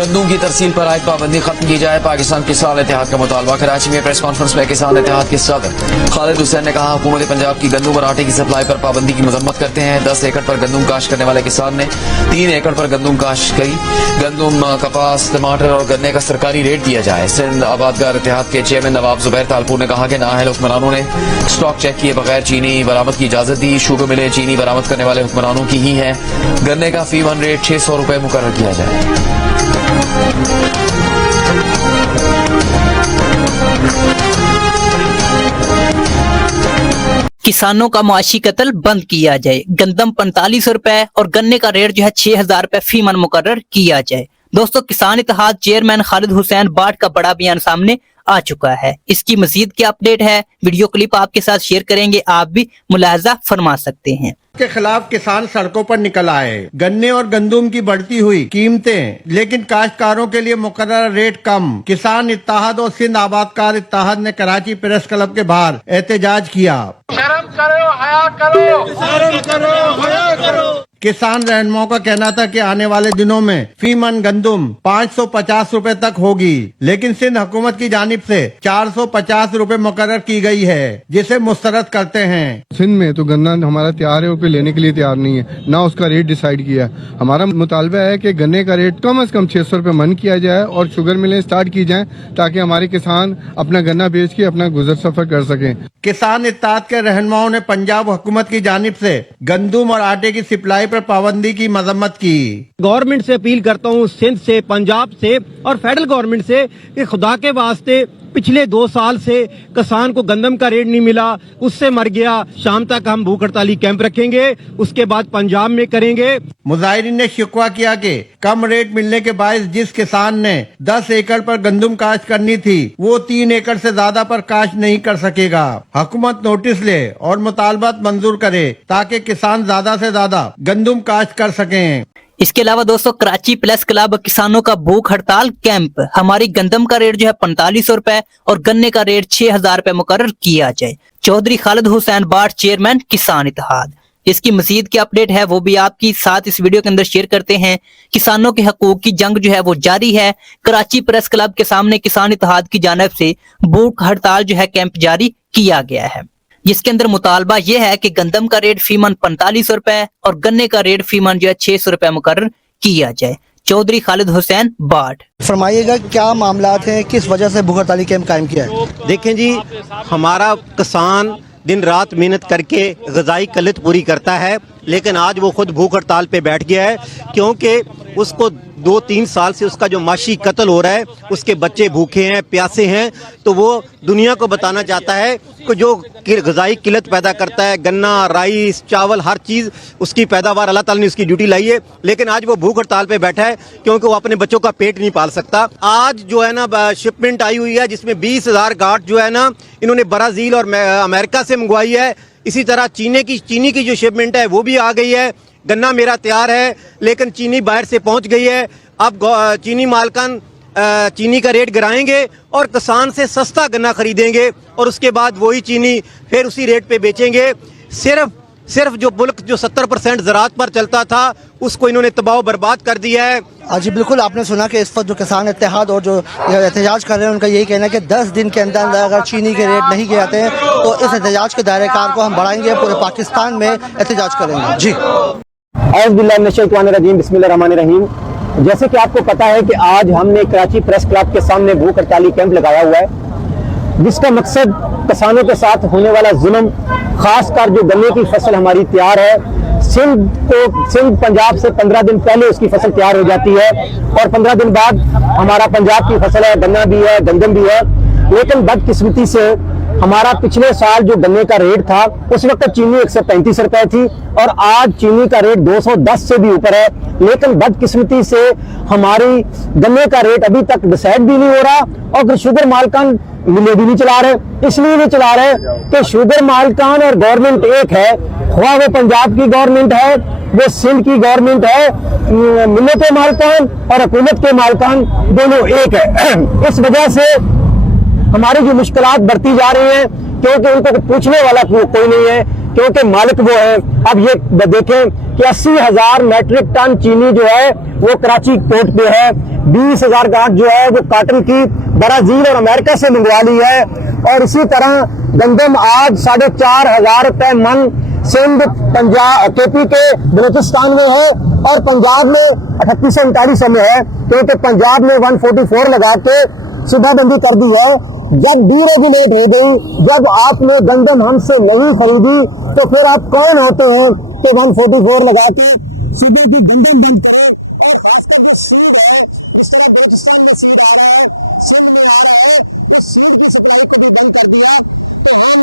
गंदम की तरसील पर आयद पाबंदी खत्म की जाए। पाकिस्तान किसान इत्तेहाद का मुतालबा। कराची में प्रेस कॉन्फ्रेंस में किसान इत्तेहाद के सदर खालिद हुसैन ने कहा, हुकूमत पंजाब की गंदम और आटे की सप्लाई पर पाबंदी की मजम्मत करते हैं। 10 एकड़ पर गंदम काश्त करने वाले किसान ने 3 एकड़ पर गंदम काश्त करी। गंदम, कपास, टमाटर और गन्ने का सरकारी रेट दिया जाए। सिंध आबादगार इत्तेहाद के चेयरमैन नवाब जुबैर तालपुर ने कहा कि नाअहल हुक्मरानों ने स्टॉक चेक किए बगैर चीनी बरामद की इजाजत दी। शुगर मिलें चीनी बरामद करने वाले हुक्मरानों की ही है। गन्ने का फी वन रेट 600 रुपए मुकर्रर किया जाए। किसानों का मुआशी कत्ल बंद किया जाए। गंदम 45 रुपए और गन्ने का रेट जो है 6000 रुपए फी मन मुकर्रर किया जाए। दोस्तों, किसान इत्तेहाद चेयरमैन खालिद हुसैन बाट का बड़ा बयान सामने आ चुका है। इसकी मजीद क्या अपडेट है, वीडियो क्लिप आपके साथ शेयर करेंगे, आप भी मुलाहजा फरमा सकते हैं। के खिलाफ किसान सड़कों पर निकल आए। गन्ने और गंदम की बढ़ती हुई कीमतें, लेकिन काश्तकारों के लिए मुकर्रर रेट कम। किसान इत्तेहाद और सिंध आबादकार इत्तेहाद ने कराची प्रेस क्लब के बाहर एहतजाज किया। शर्म करो, हया करो, शर्म करो, हया करो। किसान रहनुमाओं का कहना था कि आने वाले दिनों में फी मन गंदम 550 रुपए तक होगी, लेकिन सिंध हुकूमत की जानिब से 450 रुपए मुकर्रर की गई है, जिसे मुस्तरद करते हैं। सिंध में तो गन्ना हमारा तैयार है, उसको लेने के लिए तैयार नहीं है, ना उसका रेट डिसाइड किया है। हमारा मुतालबा है कि गन्ने का रेट कम से कम 600 रुपए मन किया जाए और शुगर मिलें स्टार्ट की जाए, ताकि हमारे किसान अपना गन्ना बेच के अपना गुजर सफर कर सकें। किसान इत्तेहाद के रहनुमाओं ने पंजाब हुकूमत की जानिब से गंदम और आटे की सप्लाई पर पाबंदी की मजम्मत की। गवर्नमेंट से अपील करता हूँ, सिंध से, पंजाब से और फेडरल गवर्नमेंट से, कि खुदा के वास्ते पिछले 2 साल से किसान को गंदम का रेट नहीं मिला, उससे मर गया। शाम तक हम भूख हड़ताली कैंप रखेंगे, उसके बाद पंजाब में करेंगे। मुजाहिरीन ने शिकवा किया कि कम रेट मिलने के बायस जिस किसान ने 10 एकड़ पर गंदम काश्त करनी थी, वो 3 एकड़ से ज्यादा पर काश्त नहीं कर सकेगा। हुकूमत नोटिस ले और मुतालबात मंजूर करे, ताकि किसान ज्यादा से ज्यादा गंदम काश्त कर सकें। इसके अलावा दोस्तों, कराची प्रेस क्लब किसानों का भूख हड़ताल कैंप। हमारी गंदम का रेट जो है 45 रुपए और गन्ने का रेट 6000 रुपए मुकर्रर किया जाए। चौधरी खालिद हुसैन बाट, चेयरमैन किसान इत्तेहाद। इसकी मजीद क्या अपडेट है वो भी आपके साथ इस वीडियो के अंदर शेयर करते हैं। किसानों के हकूक की जंग जो है वो जारी है। कराची प्रेस क्लब के सामने किसान इत्तेहाद की जानिब से भूख हड़ताल जो है कैंप जारी किया गया है, जिसके अंदर मुतालबा ये है कि गंदम का रेट फी मन 45 रुपए और गन्ने का रेट फी मन जो है 600 रुपए मुकर्रर किया जाए। चौधरी खालिद हुसैन बाट, फरमाइएगा क्या मामलात हैं, किस वजह से भूख हड़ताली कैंप कायम किया है? देखें जी, हमारा किसान दिन रात मेहनत करके ग़िज़ाई किल्लत पूरी करता है, लेकिन आज वो खुद भूख हड़ताल पे बैठ गया है, क्योंकि उसको 2-3 साल से उसका जो माशी कत्ल हो रहा है, उसके बच्चे भूखे हैं, प्यासे हैं, तो वो दुनिया को बताना चाहता है कि जो ग़िज़ाई किल्लत पैदा करता है, गन्ना, राइस, चावल, हर चीज़ उसकी पैदावार अल्लाह ताला ने उसकी ड्यूटी लाई है, लेकिन आज वो भूख हड़ताल पे बैठा है क्योंकि वो अपने बच्चों का पेट नहीं पाल सकता। आज जो है ना शिपमेंट आई हुई है, जिसमें 20,000 गांठ जो है ना इन्होंने ब्राज़ील और अमेरिका से मंगवाई है। इसी तरह चीनी की जो शिपमेंट है वो भी आ गई है। गन्ना मेरा तैयार है, लेकिन चीनी बाहर से पहुंच गई है। अब चीनी मालकान चीनी का रेट गिराएंगे और किसान से सस्ता गन्ना खरीदेंगे और उसके बाद वही चीनी फिर उसी रेट पे बेचेंगे। सिर्फ जो मुल्क जो 70% ज़राअत पर चलता था, उसको इन्होंने तबाह बर्बाद कर दिया है। जी बिल्कुल, आपने सुना कि इस वक्त जो किसान इत्तेहाद और जो एहतजाज कर रहे हैं, उनका यही कहना है कि 10 दिन के अंदर अगर चीनी के रेट नहीं गिराते हैं तो इस एहतजाज के दायरे कार को हम बढ़ाएंगे, पूरे पाकिस्तान में एहतजाज करेंगे। जी बिस्मिल्लाहिर्रहमानिर्रहीम। जैसे कि आपको पता है कि आज हमने कराची प्रेस क्लब के सामने भूख हड़ताली कैंप लगाया हुआ है, जिसका मकसद किसानों के साथ होने वाला जुल्म, खासकर जो गन्ने की फसल हमारी तैयार है, सिंध पंजाब से 15 दिन पहले उसकी फसल तैयार हो जाती है और 15 दिन बाद हमारा पंजाब की फसल है, गन्ना भी है, गंदम भी है। लेकिन बदकिस्मती से हमारा पिछले साल जो गन्ने का रेट था, उस वक्त चीनी 135 रुपए थी और आज चीनी का रेट 210 से भी ऊपर है। लेकिन बदकिस्मती से हमारी गन्ने का रेट अभी तक डिसाइड भी नहीं हो रहा और शुगर मालकान मिले भी नहीं चला रहे। इसलिए नहीं चला रहे कि शुगर मालकान और गवर्नमेंट एक है, ख्वाह वो पंजाब की गवर्नमेंट है, वो सिंध की गवर्नमेंट है, मिलों के मालकान और हुकूमत के मालकान दोनों एक है। इस वजह से हमारी जो मुश्किलात बढ़ती जा रही हैं, क्योंकि उनको पूछने वाला कोई नहीं है क्योंकि मालिक वो है। अब ये देखें कि 80,000 मैट्रिक टन चीनी जो है वो कराची पोर्ट पे है, 20,000 गांठ जो है वो कॉटन की ब्राजील और अमेरिका से मंगवा ली है, और इसी तरह गंदम आज 4,500 रुपए मन सिंध, पंजाब, केपी के बलूचिस्तान में है और पंजाब में 3839 में है, क्योंकि पंजाब ने 144 लगा के सुधाबंदी कर दी है। जब डीरेगुलेट हो गई, जब आपने गंदम हमसे नहीं खरीदी, तो फिर आप कौन होते हैं कि 144 लगा के सुबह की गंदम बंद करें? और खासकर जो सीड है, जिस तरह बलूचिस्तान में सीड आ रहा है, सिंध में आ रहा है, उस सीड की सप्लाई को भी बंद कर दिया। तो हम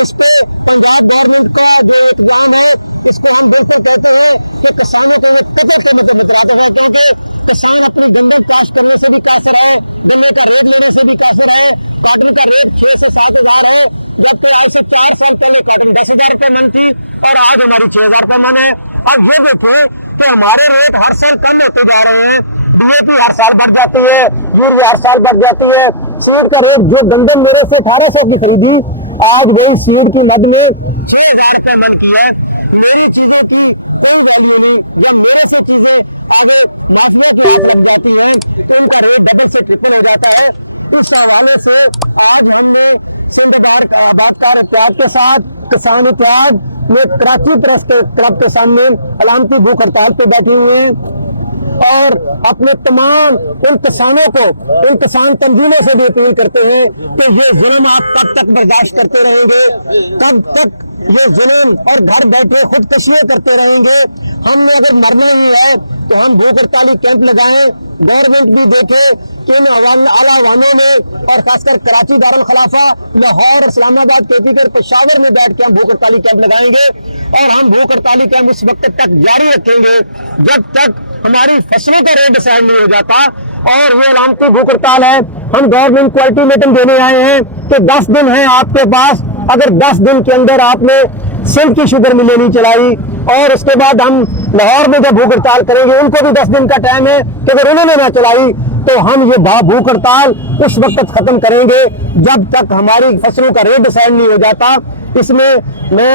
इस पे पंजाब गवर्नमेंट का जो एहतजाम है, इसको हम बिल्कुल कहते हैं कि किसानों को पते से मुतराद है, क्योंकि किसान अपनी गंदम काश्त करने से भी काफिर है, गन्ने का रेट लेने से भी काफिर है। कॉटन का रेट 6 से 7,000 है, जबकि आज से 4 साल पहले कॉटन 10,000 रुपये मन थी और आज हमारी 6,000 रुपये मन है। और ये देखो कि हमारे रेट हर साल कम होते जा रहे हैं, डीएपी हर साल बढ़ जाती है, यूरिया हर साल बढ़ जाती है। सीड का रेट जो गंदम मेरे से 1800 की खरीदी, आज वही सीड की मद में 6,000 रुपये मन की है। मेरी चीजें की कोई वैल्यू नहीं, जब मेरे से चीजें आगे माफिया की लग जाती है तो इनका रेट डबल से ट्रिपल हो जाता है। इस हवाले से आज हमने सिंध बात इत्याद के साथ किसान इत्याद में कराची प्रेस क्लब के सामने अलामती भूख हड़ताल पे बैठी हुई है और अपने तमाम उन किसानों को, इन किसान तंजीमों से भी अपील करते हैं कि ये जुल्म आप कब तक बर्दाश्त करते रहेंगे, कब तक ये जुल्म और घर बैठे खुदकशियां करते रहेंगे। हमने अगर मरना ही है तो हम भूख हड़ताली कैंप लगाएं, गवर्नमेंट भी देखे कि इन आला अवामों में और खासकर कराची दारुल खिलाफा, लाहौर, इस्लामाबाद, केपी के पेशावर में बैठ के हम भूख हड़ताली कैंप लगाएंगे। और हम भूख हड़ताली कैंप उस वक्त तक जारी रखेंगे जब तक हमारी फसलों का रेट डिसाइड नहीं हो जाता। और ये अलामती भूख हड़ताल है, हम गवर्नमेंट को अल्टीमेटम देने आए हैं कि 10 दिन है आपके पास, अगर 10 दिन के अंदर आपने सिंध की शुगर मिलें नहीं चलाई और उसके बाद हम लाहौर में जब भूख हड़ताल करेंगे, उनको भी 10 दिन का टाइम है कि अगर उन्होंने ना चलाई तो हम ये भूख हड़ताल उस वक्त तक खत्म करेंगे जब तक हमारी फसलों का रेट डिसाइड नहीं हो जाता। इसमें मैं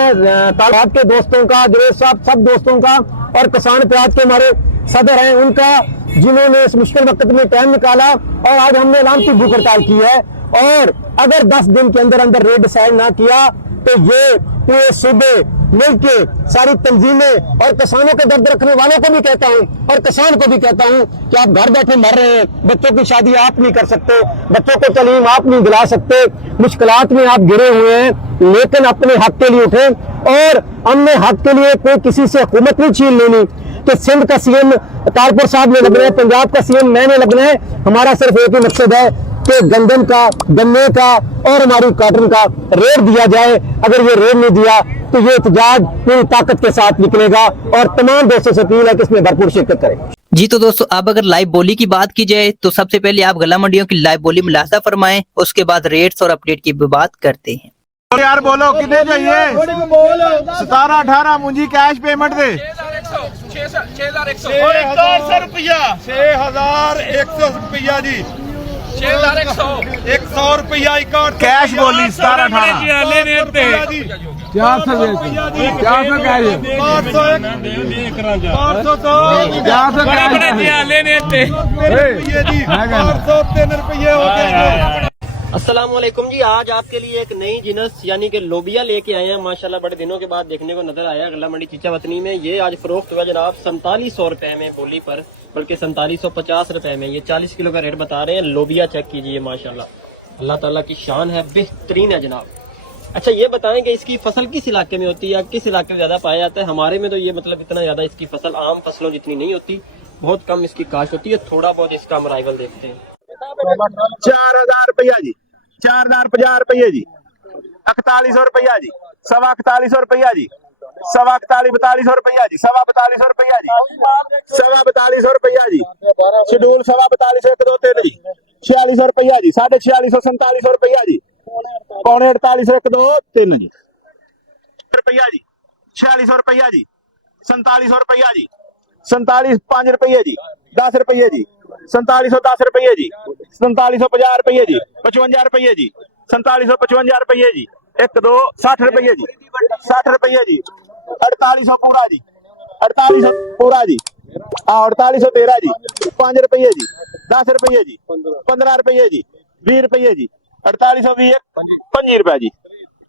तालाब के दोस्तों का, जवेद साहब, सब दोस्तों का और किसान इत्तेहाद के हमारे सदर हैं उनका, जिन्होंने इस मुश्किल वक्त में टाइम निकाला और आज हमने अलामती भूख हड़ताल की है। और अगर 10 दिन के अंदर अंदर रेट डिसाइड ना किया तो ये पूरे सूबे मिलके सारी तंजीमें और किसानों के दर्द रखने वालों को भी कहता हूँ और किसान को भी कहता हूँ कि आप घर बैठे मर रहे हैं, बच्चों की शादी आप नहीं कर सकते, बच्चों को तालीम आप नहीं दिला सकते, मुश्किलात में आप गिरे हुए हैं, लेकिन अपने हक के लिए उठे। और हमने हक के लिए कोई किसी से हुकूमत नहीं छीन लेनी। तो सिंध का सीएम तारपुर साहब ने लगना है, पंजाब का सीएम मैंने लगना है। हमारा सिर्फ एक ही मकसद है कि गंदम का, गन्ने का और हमारी कॉटन का रेट दिया जाए। अगर ये रेट नहीं दिया तो ये एहतजाज पूरी ताकत के साथ निकलेगा और तमाम दोस्तों से अपील है कि इसमें भरपूर शिरकत करें। जी तो दोस्तों, अब अगर लाइव बोली की बात की जाए तो सबसे पहले आप गला मंडियों की लाइव बोली मुलाहजा फरमाएं, उसके बाद रेट्स और अपडेट की भी बात करते हैं। यार बोलो कितने चाहिए? 17-18 मुझी कैश पेमेंट दे। 6,100 रुपया, 6,100 रुपया जी, 6,100 रुपया कैश बोली। 17-18 अस्सलामुअलैकुम जी, आज आपके लिए एक नई जिनस यानी कि लोबिया लेके आए हैं। माशाल्लाह बड़े दिनों के बाद देखने को नजर आया गला मंडी चीचा वतनी में। ये आज फरोख्त हुआ जनाब 4700 रुपए में बोली पर, बल्कि 4750 रुपए में। ये 40 किलो का रेट बता रहे हैं। लोबिया चेक कीजिए, माशाल्लाह अल्लाह ताला की शान है, बेहतरीन है जनाब। अच्छा ये बताएं कि इसकी फसल किस इलाके में होती है या किस इलाके में ज्यादा पाया जाता है? हमारे में तो ये मतलब इतना ज्यादा इसकी फसल आम फसलों जितनी नहीं होती, बहुत कम इसकी काश्त होती है। थोड़ा बहुत इसका हम अराइवल देखते हैं। 4,000 रुपया जी, 4,050 रुपये जी, 4100 रुपया जी, 4100 रुपया जी, 42,42 रुपया जी, 42,42 रुपया जी, 42,42 रुपया जी, शेड्यूल 42,42 1 2 3 जी, 4600 रुपया जी, 4650 4700 रुपया जी, 47 1 2 3 जी, रुपया जी, 4600 रुपया जी, 4700 रुपया जी, 47 5 रुपये जी, 10 रुपये जी, 4710 रुपये जी, 4750 रुपये जी, 55 रुपये जी, 4755 रुपये जी, एक दो 60 रुपये जी, 60 रुपये जी, 4800 पूरा जी, 4800 पूरा जी, हाँ 4813 जी, 5 रुपये जी, 10 रुपये जी, 15 रुपये जी, 20 रुपये जी, 4820 25 रुपये जी,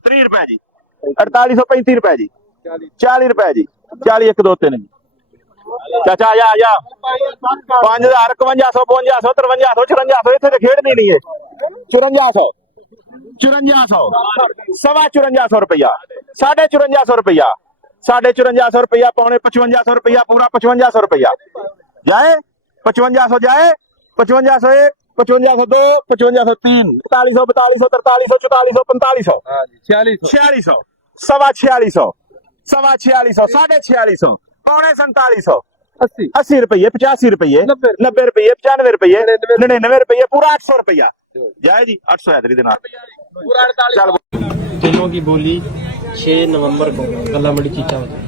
30 रुपये जी, 4835 रुपये जी, 40 रुपये जी, 40 1 2 3 जी। चाचा आ जा 5000 5100 5200 5300 5400 इतने तो खेड़नी नहीं है। 5400 सवा 5400 रुपया, 5450 रुपया, 5450 रुपया, पौने 5500 रुपया, पूरा 5500 रुपया जाए, 5500 जाए, 5500 1 5500 2 5500 3 4200 4200 4300 4400 4500 4600 सवा 4600 सवा 4600 4650 पौने 4700 80 रुपये 85 रुपये 90 रुपये 95 रुपये 99 रुपये पूरा 800 रुपया जाए जी। 800 हैदरी देना चल। तीनों की बोली 6 नवंबर को गला मंडी चीचा होता है।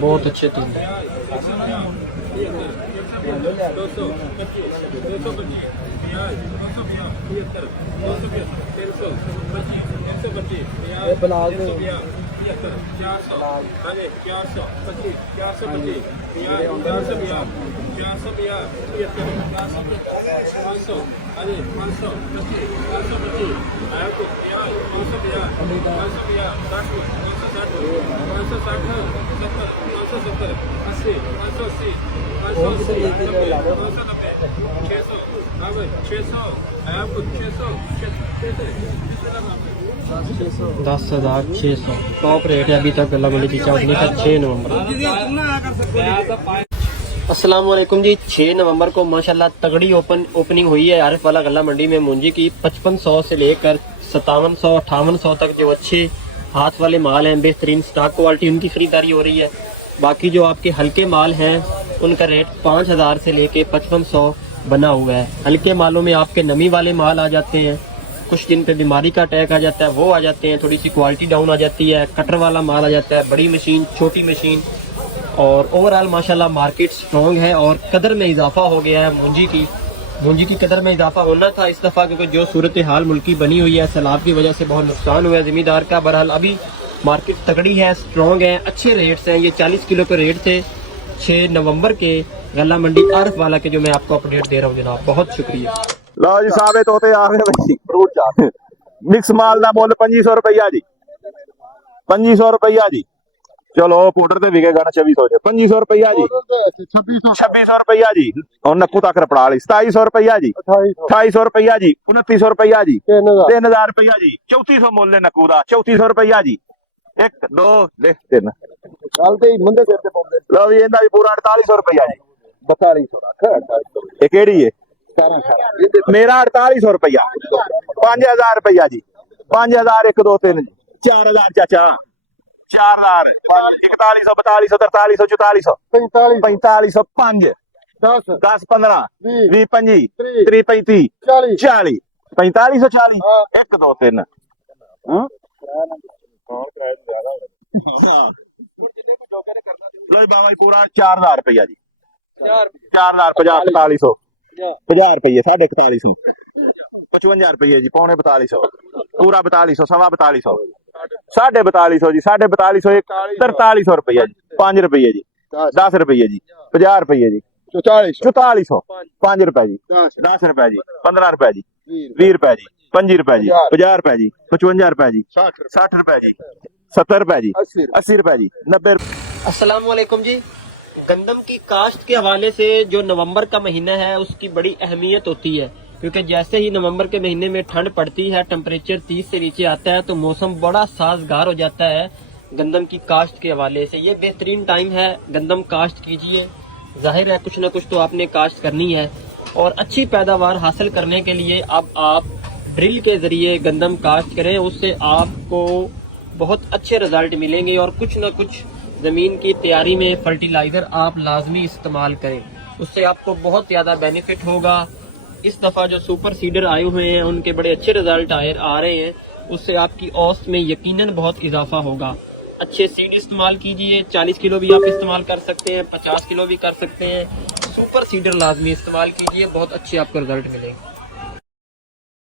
बहुत अच्छे टीम $10,600 टॉप रेट है अभी तक गला मंडी चीचा उतनी का 6 नवंबर। अस्सलाम वालेकुम जी। 6 नवंबर को माशाल्लाह तगड़ी ओपनिंग हुई है आरिफ वाला गला मंडी में मुंजी की। 5500 से लेकर 5700 5800 तक जो अच्छे हाथ वाले माल हैं, बेहतरीन स्टॉक क्वालिटी, उनकी खरीदारी हो रही है। बाकी जो आपके हल्के माल हैं उनका रेट 5000 से लेके 5500 बना हुआ है। हल्के मालों में आपके नमी वाले माल आ जाते हैं, कुछ दिन पे बीमारी का अटैक आ जाता है वो आ जाते हैं, थोड़ी सी क्वालिटी डाउन आ जाती है, कटर वाला माल आ जाता है, बड़ी मशीन छोटी मशीन, और ओवरऑल माशाल्लाह मार्केट स्ट्रॉन्ग है और कदर में इजाफा हो गया है। मुंजी की कदर में इजाफा होना था इस दफ़ा, क्योंकि जो सूरत हाल मुल्की बनी हुई है सैलाब की वजह से बहुत नुकसान हुआ है ज़मींदार का। बहरहाल अभी मार्केट तगड़ी है, स्ट्रॉन्ग है, अच्छे रेट्स हैं। ये 40 किलो के रेट थे 6 नवंबर के गला मंडी आरिफ वाला के, जो मैं आपको अपडेट दे रहा हूँ जनाब। बहुत शुक्रिया। लो जी साबित होते आ गए भाई फ्रूट चाट मिक्स माल का मुल 2500 रुपया जी, 2500 रुपया जी। चलो पाउडर ते विकेगा ना 2400 2500 रुपया जी, 2600 रुपया जी, और नक्कू तक रपड़ा ली 2700 रुपया जी, 2800 रुपया जी, 2900 रुपया जी, 3000 रुपया जी, 3400 मुल नक्कू का 3400 रुपया जी। 1 2 3 लो जी इनका भी पूरा 4800 रुपया जी। 4200 ये केड़ी है मेरा 4800 रुपया, 5000 रुपया जी, 5000 1 2 3 जी, 4000 चाचा, 4000 4100 4200 4300 4400 4500 5 10 15 20 25 30 35 40 4500 40 1 2 3 लो बाबा पूरा 4000 रुपया जी, 4000 50 4100 50 रुपये 4150 55 रुपये जी, पौने 4200 पूरा 4200 सवा 4200 4250 जी, 4250 4300 रुपया जी, 5 रुपये जी, 10 रुपये जी, 50 रुपये जी, 4400 5 रुपए जी, 10 रुपए जी, 15 रुपए जी, 20 रुपए जी, 25 रुपए जी, 50 रुपए जी, 55 रुपए जी, 60 रुपए जी, 70 रुपए जी, 80 रुपए जी, 90। अस्सलाम वालेकुम जी। गंदम की काश्त के हवाले से जो नवंबर का महीना है उसकी बड़ी अहमियत होती है, क्योंकि जैसे ही नवंबर के महीने में ठंड पड़ती है, टेम्परेचर 30 से नीचे आता है, तो मौसम बड़ा साजगार हो जाता है गंदम की काश्त के हवाले से। ये बेहतरीन टाइम है, गंदम काश्त कीजिए। जाहिर है कुछ न कुछ तो आपने काश्त करनी है, और अच्छी पैदावार हासिल करने के लिए अब आप ड्रिल के जरिए गंदम काश्त करें, उससे आपको बहुत अच्छे रिजल्ट मिलेंगे। और कुछ न कुछ जमीन की तैयारी में फर्टिलाइजर आप लाजमी इस्तेमाल करें, उससे आपको बहुत ज्यादा बेनिफिट होगा। इस दफा जो सुपर सीडर आए हुए हैं उनके बड़े अच्छे रिजल्ट आ रहे हैं, उससे आपकी औसत में यकीनन बहुत इजाफा होगा। अच्छे सीड इस्तेमाल कीजिए। 40 किलो भी आप इस्तेमाल कर सकते हैं, 50 किलो भी कर सकते हैं। सुपर सीडर लाजमी इस्तेमाल कीजिए, बहुत अच्छे आपको रिजल्ट मिलेंगे।